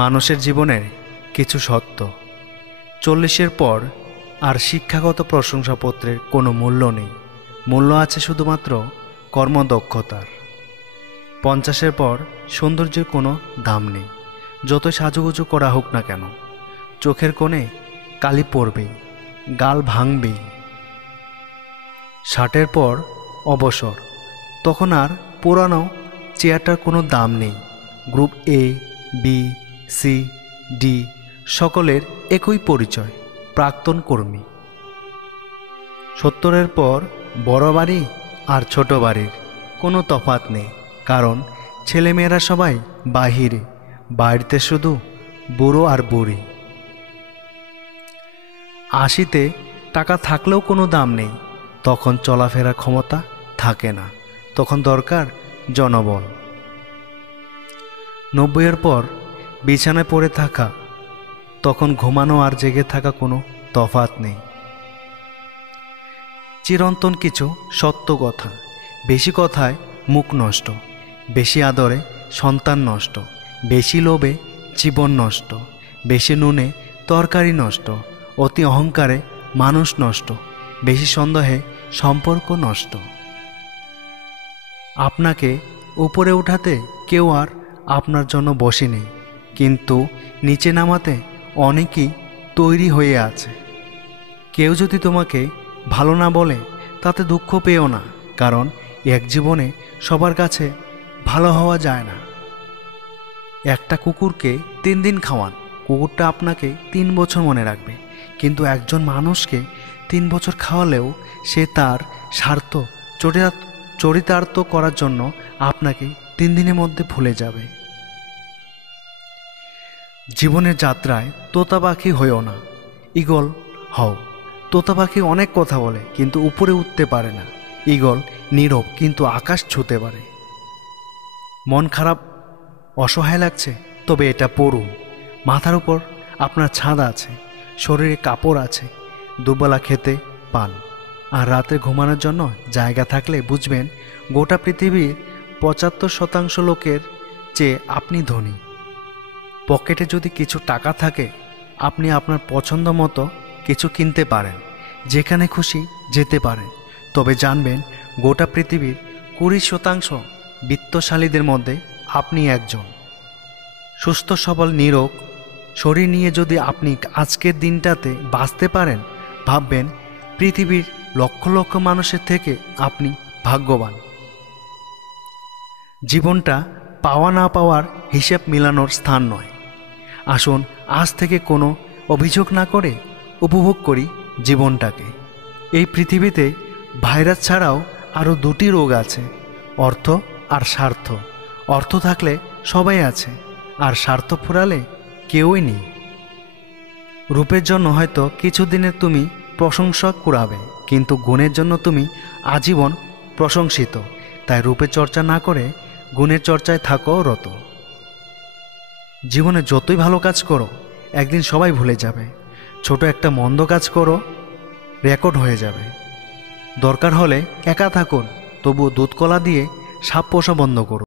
মানুষের জীবনের কিছু সত্য 40-এর পর আর শিক্ষাগত প্রশংসাপত্রের কোনো মূল্য নেই। মূল্য আছে শুধুমাত্র কর্মদক্ষতার। 50-এর পর সৌন্দর্যের কোনো দাম নেই, যতই সাজুগুজু করা হোক না কেন। চোখের কোণে কালি পড়বেই, গাল ভাঙবেই। 60-এর পর অবসর, তখন আর পুরানো চেয়ারটার কোনো দাম নেই। Group A, B, C, D সকলের একই পরিচয়, প্রাক্তন কর্মী। 70-এর পর বড় বাড়ি আর ছোট বাড়ির কোনো তফাৎ নেই, কারণ ছেলেমেয়েরা সবাই বাহিরে, বাড়িতে শুধু বুড়ো আর বুড়ি। 80-তে টাকা থাকলেও কোনো দাম নেই, তখন চলাফেরার ক্ষমতা থাকে না, তখন দরকার জনবল। 90-এর পর বিছানায় পড়ে থাকা, তখন ঘুমানো আর জেগে থাকা কোনো তফাৎ নেই। চিরন্তন কিছু সত্য কথা, বেশি কথায় মুখ নষ্ট, বেশি আদরে সন্তান নষ্ট, বেশি লোভে জীবন নষ্ট, বেশি নুনে তরকারি নষ্ট, অতি অহংকারে মানুষ নষ্ট, বেশি সন্দেহে সম্পর্ক নষ্ট। আপনাকে উপরে উঠাতে কেউ আর আপনার জন্য বসেনি, কিন্তু নিচে নামাতে অনেকেই তৈরি হয়ে আছে। কেউ যদি তোমাকে ভালো না বলে তাতে দুঃখ পেও না, কারণ এক জীবনে সবার কাছে ভালো হওয়া যায় না। একটা কুকুরকে 3 দিন খাওয়ান, কুকুরটা আপনাকে 3 বছর মনে রাখবে, কিন্তু একজন মানুষকে 3 বছর খাওয়ালেও সে তার স্বার্থ চরিতার্থ করার জন্য আপনাকে 3 দিনের মধ্যে ভুলে যাবে। জীবনের যাত্রায় তোতা পাখি হইও না, ঈগল হও। তোতা পাখি অনেক কথা বলে কিন্তু উপরে উঠতে পারে না, ঈগল নীরব কিন্তু আকাশ ছুঁতে পারে। মন খারাপ, অসহায় লাগছে, তবে এটা পড়ুন। মাথার উপর আপনার ছাদ আছে, শরীরে কাপড় আছে, দুবেলা খেতে পান, আর রাতে ঘুমানোর জন্য জায়গা থাকলে বুঝবেন গোটা পৃথিবীর 75% লোকের চেয়ে আপনি ধনী। পকেটে যদি কিছু টাকা থাকে, আপনি আপনার পছন্দ মতো কিছু কিনতে পারেন, যেখানে খুশি যেতে পারেন, তবে জানবেন গোটা পৃথিবীর 20% বিত্তশালীদের মধ্যে আপনি একজন। সুস্থ সবল নিরোগ শরীর নিয়ে যদি আপনি আজকের দিনটাতে বাঁচতে পারেন, ভাববেন পৃথিবীর লক্ষ লক্ষ মানুষের থেকে আপনি ভাগ্যবান। জীবনটা পাওয়া না পাওয়ার হিসেব মিলানোর স্থান নয়। আসুন আজ থেকে কোনো অভিযোগ না করে উপভোগ করি জীবনটাকে। এই পৃথিবীতে ভাইরাস ছাড়াও আরও 2টি রোগ আছে, অর্থ আর স্বার্থ। অর্থ থাকলে সবাই আছে, আর স্বার্থ ফুরালে কেউই নেই। রূপের জন্য হয়তো কিছুদিনের তুমি প্রশংসা কুড়াবে, কিন্তু গুণের জন্য তুমি আজীবন প্রশংসিত। তাই রূপের চর্চা না করে গুণের চর্চায় থাকো রত। জীবনে যতই ভালো কাজ করো, একদিন সবাই ভুলে যাবে। ছোট একটা মন্দ কাজ করো, রেকর্ড হয়ে যাবে। দরকার হলে একা থাকুন, তবুও দুধ কলা দিয়ে সাপ পোষা বন্ধ করুন।